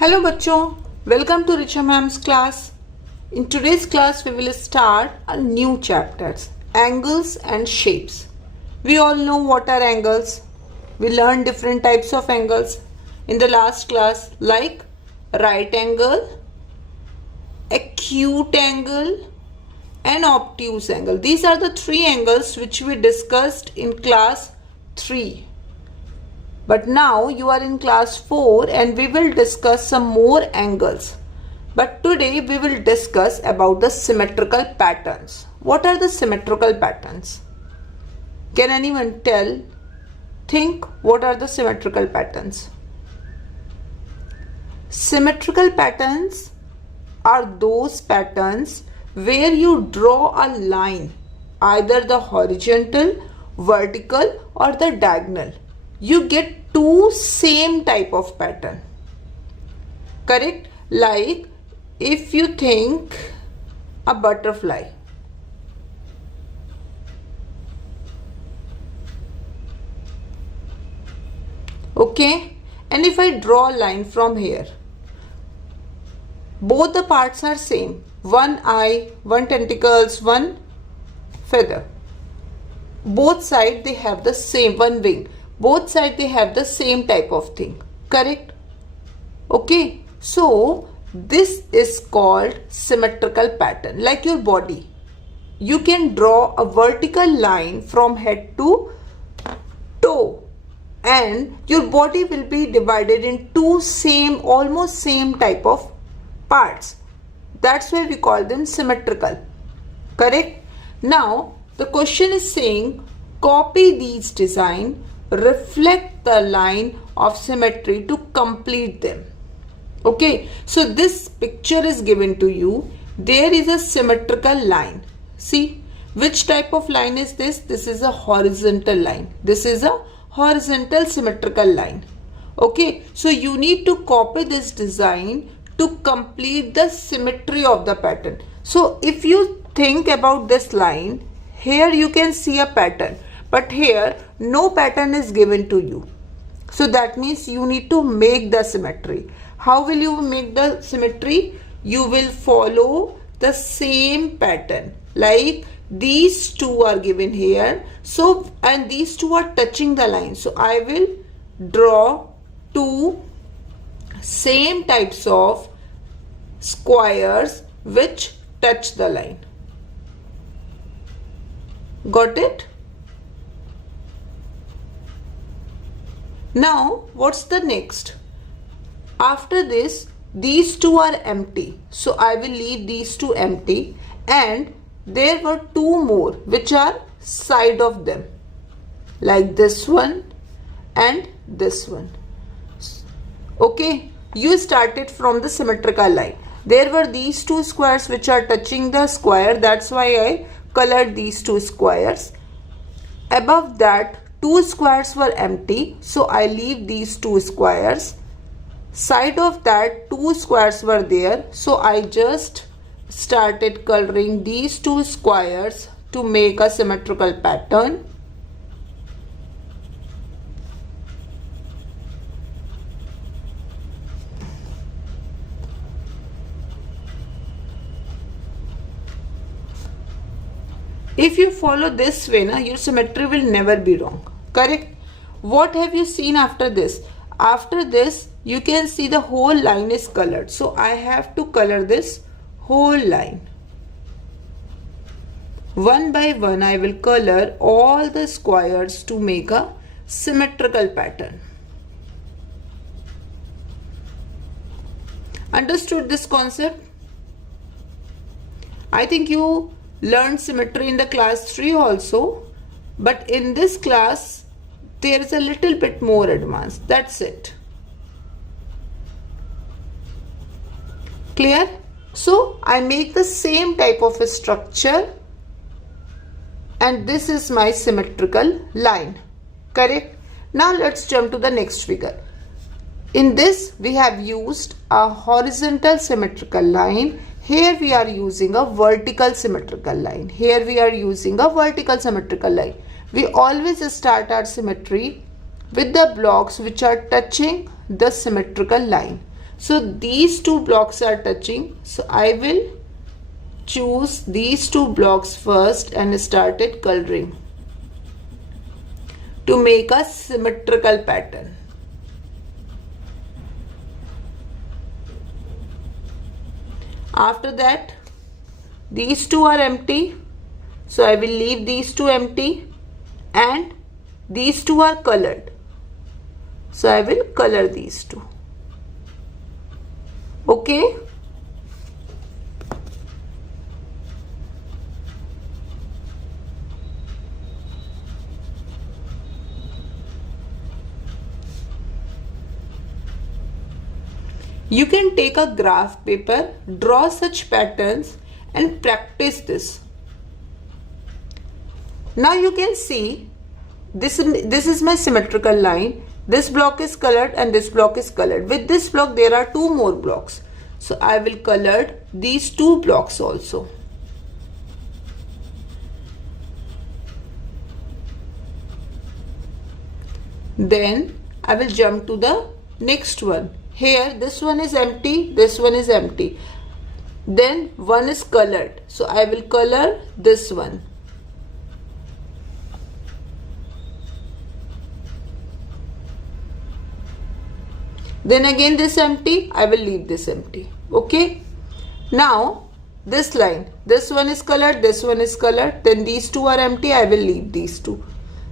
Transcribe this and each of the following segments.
Hello बच्चों, welcome to Richa Ma'am's class. In today's class we will start a new chapters, angles and shapes. We all know what are angles. We learned different types of angles in the last class like right angle, acute angle and obtuse angle. These are the three angles which we discussed in class 3. But now you are in class 4 and we will discuss some more angles. But today we will discuss about the symmetrical patterns. What are the symmetrical patterns? Can anyone tell? Think what are the symmetrical patterns? Symmetrical patterns are those patterns where you draw a line, either the horizontal, vertical or the diagonal. You get two same type of pattern. Correct? Like if you think a butterfly. Okay? And if I draw a line from here, both the parts are same. One eye, one tentacles, one feather. Both sides they have the same, one wing. Both sides they have the same type of thing. Correct? Okay. So this is called symmetrical pattern. Like your body. You can draw a vertical line from head to toe. And your body will be divided in two same, almost same type of parts. That's why we call them symmetrical. Correct? Now the question is saying copy these design, reflect the line of symmetry to complete them. Okay, so this picture is given to you. There is a symmetrical line. See, which type of line is this? This is a horizontal line. This is a horizontal symmetrical line. Okay, so you need to copy this design to complete the symmetry of the pattern. So if you think about this line, here you can see a pattern. But here no pattern is given to you. So that means you need to make the symmetry. How will you make the symmetry? You will follow the same pattern. Like these two are given here. So and these two are touching the line. So I will draw two same types of squares which touch the line. Got it? Now, what's the next? After this, these two are empty. So, I will leave these two empty. And there were two more which are side of them. Like this one and this one. Okay, you started from the symmetrical line. There were these two squares which are touching the square. That's why I colored these two squares. Above that, two squares were empty, so I leave these two squares. Side of that, two squares were there, so I just started coloring these two squares to make a symmetrical pattern. If you follow this way, your symmetry will never be wrong. Correct? What have you seen after this? After this, you can see the whole line is colored. So I have to color this whole line. One by one, I will color all the squares to make a symmetrical pattern. Understood this concept? I think you learned symmetry in the class 3 also, but in this class there is a little bit more advanced. That's it. Clear? So I make the same type of a structure and this is my symmetrical line. Correct? Now let's jump to the next figure. In this we have used a horizontal symmetrical line. Here we are using a vertical symmetrical line. Here we are using a vertical symmetrical line. We always start our symmetry with the blocks which are touching the symmetrical line. So these two blocks are touching. So I will choose these two blocks first and started coloring to make a symmetrical pattern. After that, these two are empty, so I will leave these two empty, and these two are colored, so I will color these two. Okay. You can take a graph paper, draw such patterns and practice this. Now you can see this is my symmetrical line. This block is colored and this block is colored. With this block there are two more blocks. So I will color these two blocks also. Then I will jump to the next one. Here this one is empty, this one is empty. Then one is colored. So I will color this one. Then again this empty, I will leave this empty. Okay. Now this line, this one is colored, this one is colored. Then these two are empty, I will leave these two.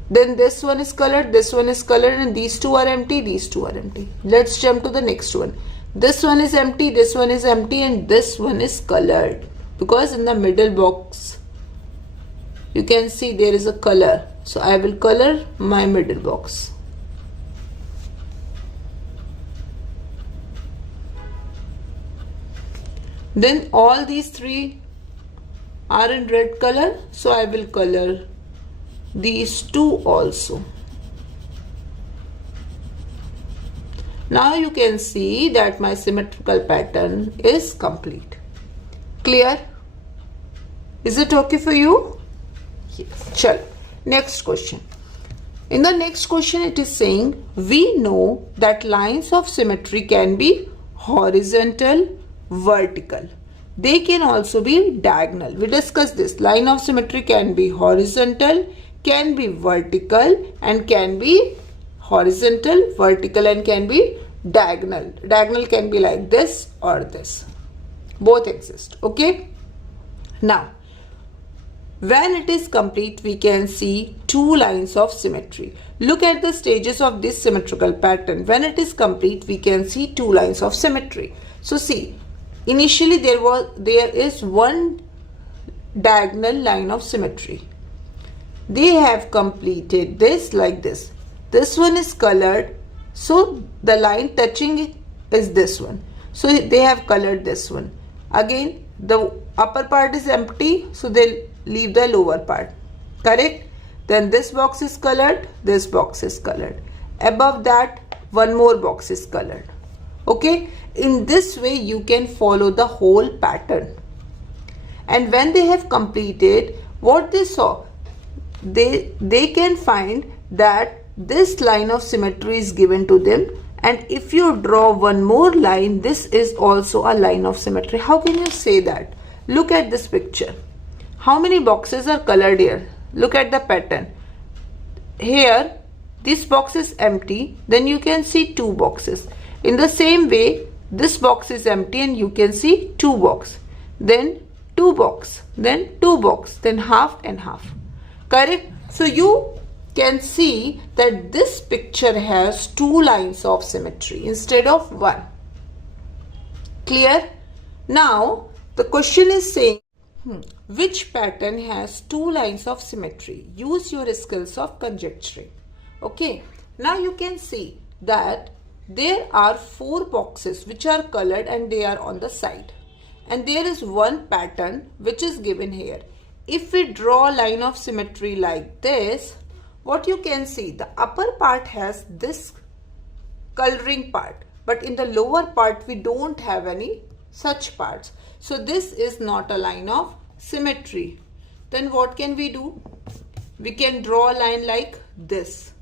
Then this one is colored, this one is colored, and these two are empty, these two are empty. Let's jump to the next one. This one is empty, this one is empty, and this one is colored. Because in the middle box, you can see there is a color. So I will color my middle box. Then all these three are in red color. So I will color these two also. Now you can see that my symmetrical pattern is complete. Clear? Is it okay for you? Yes. Chalo. Next question. In the next question it is saying, we know that lines of symmetry can be horizontal, vertical. They can also be diagonal. We discussed this. Line of symmetry can be horizontal, can be vertical, and can be horizontal, vertical, and can be diagonal. Diagonal can be like this or this. Both exist. Okay. Now, when it is complete, we can see two lines of symmetry. Look at the stages of this symmetrical pattern. When it is complete, we can see two lines of symmetry. So see, initially there is one diagonal line of symmetry. They have completed this like this. This one is colored, so the line touching is this one. So they have colored this one. Again, the upper part is empty, so they leave the lower part. Correct? Then this box is colored, this box is colored. Above that, one more box is colored. Okay? In this way, you can follow the whole pattern. And when they have completed what they saw, they can find that this line of symmetry is given to them, and if you draw one more line, this is also a line of symmetry. How can you say that? Look at this picture. How many boxes are colored here? Look at the pattern. Here this box is empty, then you can see two boxes. In the same way, this box is empty and you can see two boxes, then two boxes, then two boxes, then half and half. Correct? So you can see that this picture has two lines of symmetry instead of one. Clear? Now the question is saying, which pattern has two lines of symmetry? Use your skills of conjecturing. Okay. Now you can see that there are four boxes which are colored and they are on the side. And there is one pattern which is given here. If we draw a line of symmetry like this, what you can see, the upper part has this coloring part, but in the lower part we don't have any such parts. So this is not a line of symmetry. Then what can we do? We can draw a line like this.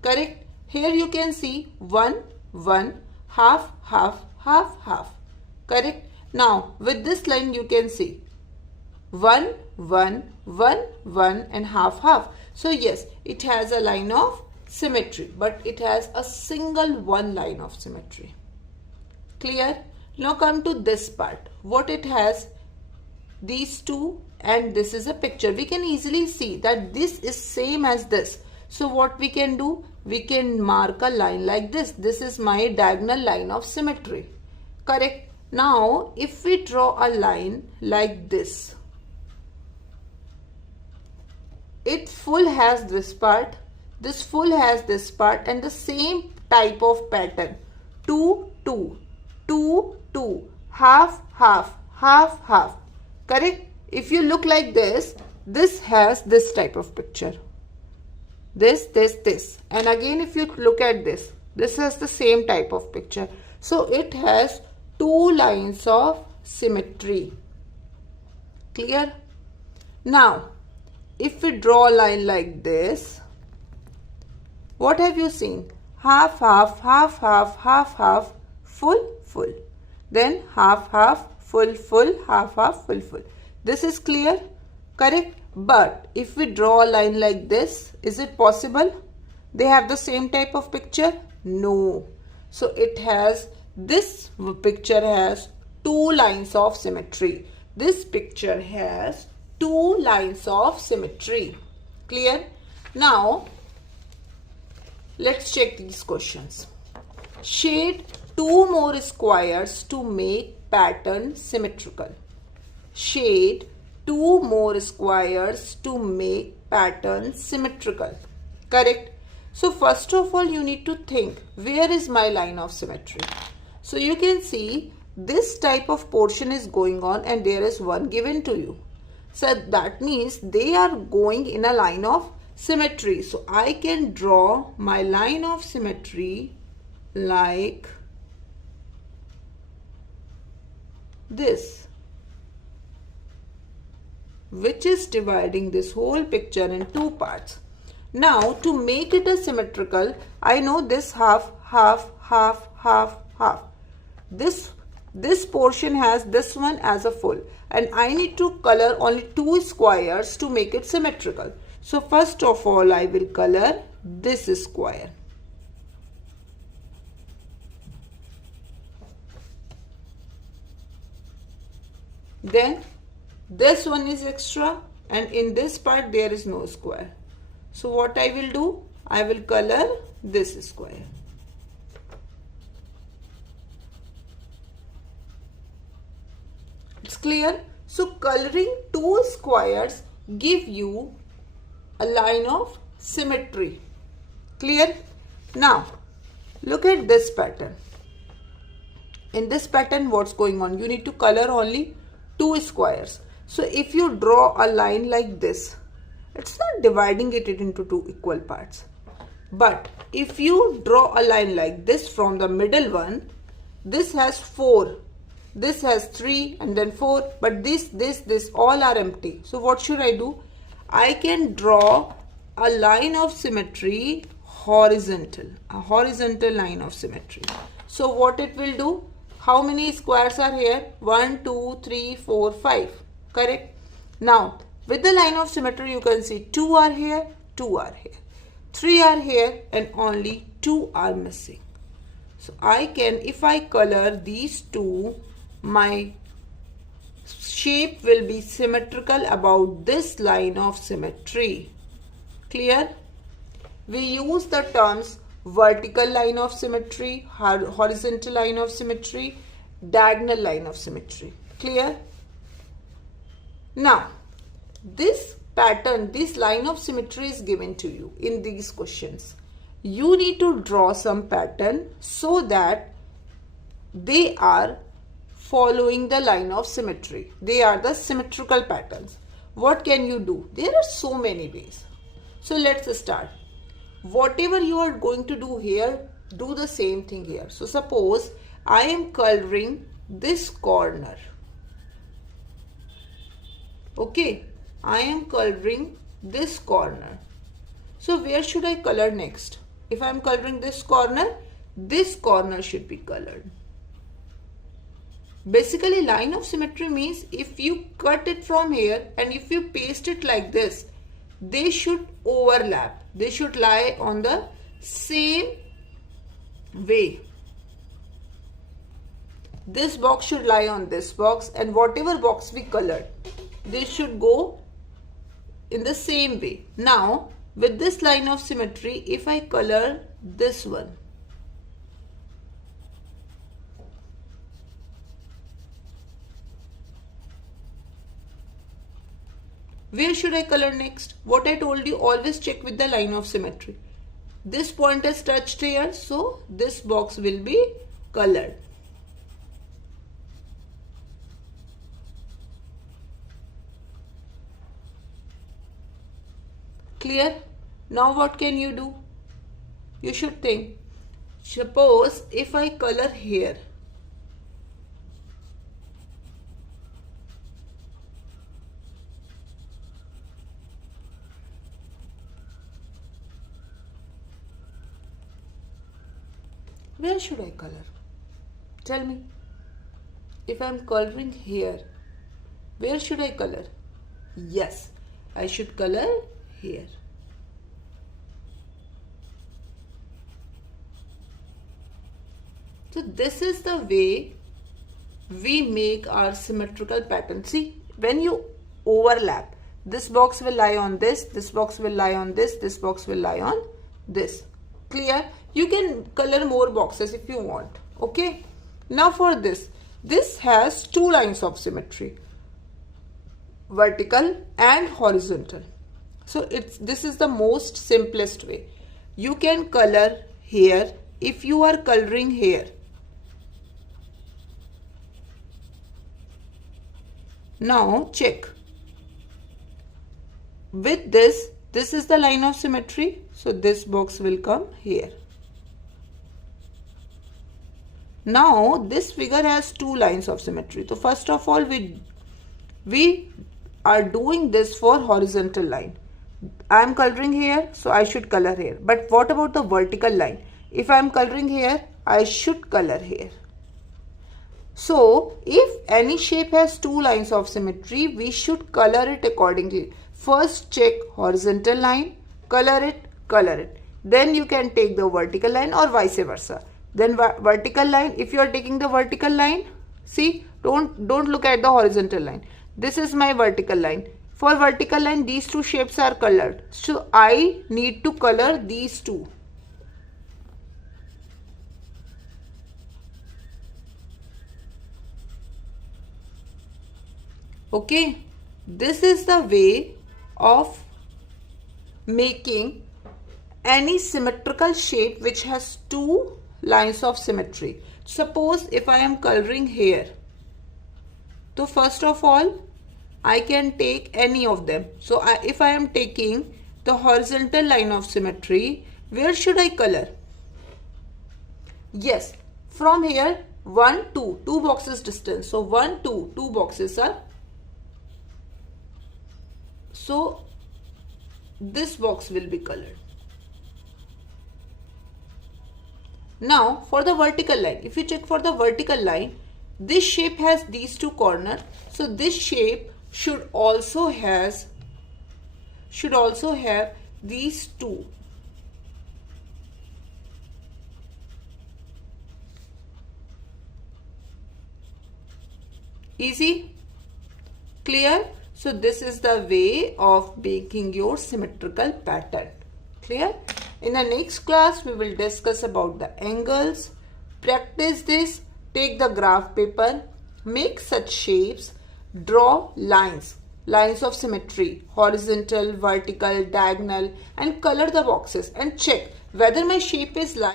Correct? Here you can see 1, 1, half, half, half, half. Correct? Now, with this line you can see 1, 1, 1, 1 and half, half. So yes, it has a line of symmetry, but it has a single one line of symmetry. Clear? Now come to this part. What it has? These two, and this is a picture. We can easily see that this is same as this. So what we can do? We can mark a line like this. This is my diagonal line of symmetry. Correct? Now, if we draw a line like this, it full has this part, this full has this part, and the same type of pattern. 2, 2, 2, 2, half, half, half, half. Correct? If you look like this has this type of picture. This. And again, if you look at this has the same type of picture. So it has two lines of symmetry. Clear? Now, if we draw a line like this, what have you seen? Half, half, half, half, half, half, full, full. Then half, half, full, full, half, half, full, full. This is clear? Correct? But if we draw a line like this, is it possible? They have the same type of picture? No. So it has, this picture has two lines of symmetry. This picture has two lines of symmetry. Clear? Now, let's check these questions. Shade two more squares to make pattern symmetrical. Shade two more squares to make pattern symmetrical. Correct? So first of all, you need to think, where is my line of symmetry? So you can see this type of portion is going on and there is one given to you. So that means they are going in a line of symmetry. So I can draw my line of symmetry like this, which is dividing this whole picture in two parts. Now, to make it a symmetrical, I know this half, half, half, half, half. This portion has this one as a full, and I need to color only two squares to make it symmetrical. So first of all, I will color this square. Then this one is extra, and in this part there is no square. So what I will do? I will color this square. It's clear? So coloring two squares give you a line of symmetry. Clear? Now look at this pattern. In this pattern, what's going on? You need to color only two squares. So if you draw a line like this, it's not dividing it into two equal parts. But if you draw a line like this from the middle one, this has 4, this has 3 and then 4, but this all are empty. So what should I do? I can draw a line of symmetry horizontal, a horizontal line of symmetry. So what it will do? How many squares are here? 1, 2, 3, 4, 5. Correct? Now, with the line of symmetry, you can see 2 are here, 2 are here, 3 are here, and only 2 are missing. So I can, if I color these two, my shape will be symmetrical about this line of symmetry. Clear? We use the terms vertical line of symmetry, horizontal line of symmetry, diagonal line of symmetry. Clear? Now, this pattern, this line of symmetry is given to you in these questions. You need to draw some pattern so that they are following the line of symmetry. They are the symmetrical patterns. What can you do? There are so many ways. So let's start. Whatever you are going to do here, do the same thing here. So suppose I am coloring this corner. Okay, I am coloring this corner. So where should I color next? If I am coloring this corner, this corner should be colored. Basically, line of symmetry means if you cut it from here and if you paste it like this, they should overlap. They should lie on the same way. This box should lie on this box, and whatever box we colored, they should go in the same way. Now, with this line of symmetry, if I color this one, where should I color next? What I told you, always check with the line of symmetry. This point is touched here, so this box will be colored. Clear? Now what can you do? You should think. Suppose if I color here, where should I color? Tell me. If I am coloring here, where should I color? Yes, I should color here. So this is the way we make our symmetrical pattern. See, when you overlap, this box will lie on this box will lie on this box will lie on this. Clear? You can color more boxes if you want. Okay. Now for this has two lines of symmetry, vertical and horizontal. So this is the most simplest way. You can color here if you are coloring here. Now check. With this is the line of symmetry. So this box will come here. Now this figure has two lines of symmetry. So first of all, we are doing this for horizontal line. I am coloring here, so I should color here. But what about the vertical line? If I am coloring here, I should color here. So if any shape has two lines of symmetry, we should color it accordingly. First check horizontal line, color it. Then you can take the vertical line or vice versa. Then vertical line, if you are taking the vertical line, see, don't look at the horizontal line. This is my vertical line. For vertical line, these two shapes are colored. So I need to color these two. Okay, this is the way of making any symmetrical shape which has two lines of symmetry. Suppose if I am coloring here, so first of all, I can take any of them. So if I am taking the horizontal line of symmetry, where should I color? Yes, from here 1, 2 boxes distance. So 1, 2 boxes are. So this box will be colored. Now for the vertical line, if you check for the vertical line, this shape has these two corners. So this shape should also have these two. Easy? Clear? So this is the way of making your symmetrical pattern. Clear? In the next class, we will discuss about the angles. Practice this. Take the graph paper. Make such shapes. Draw lines of symmetry, horizontal, vertical, diagonal, and color the boxes and check whether my shape is line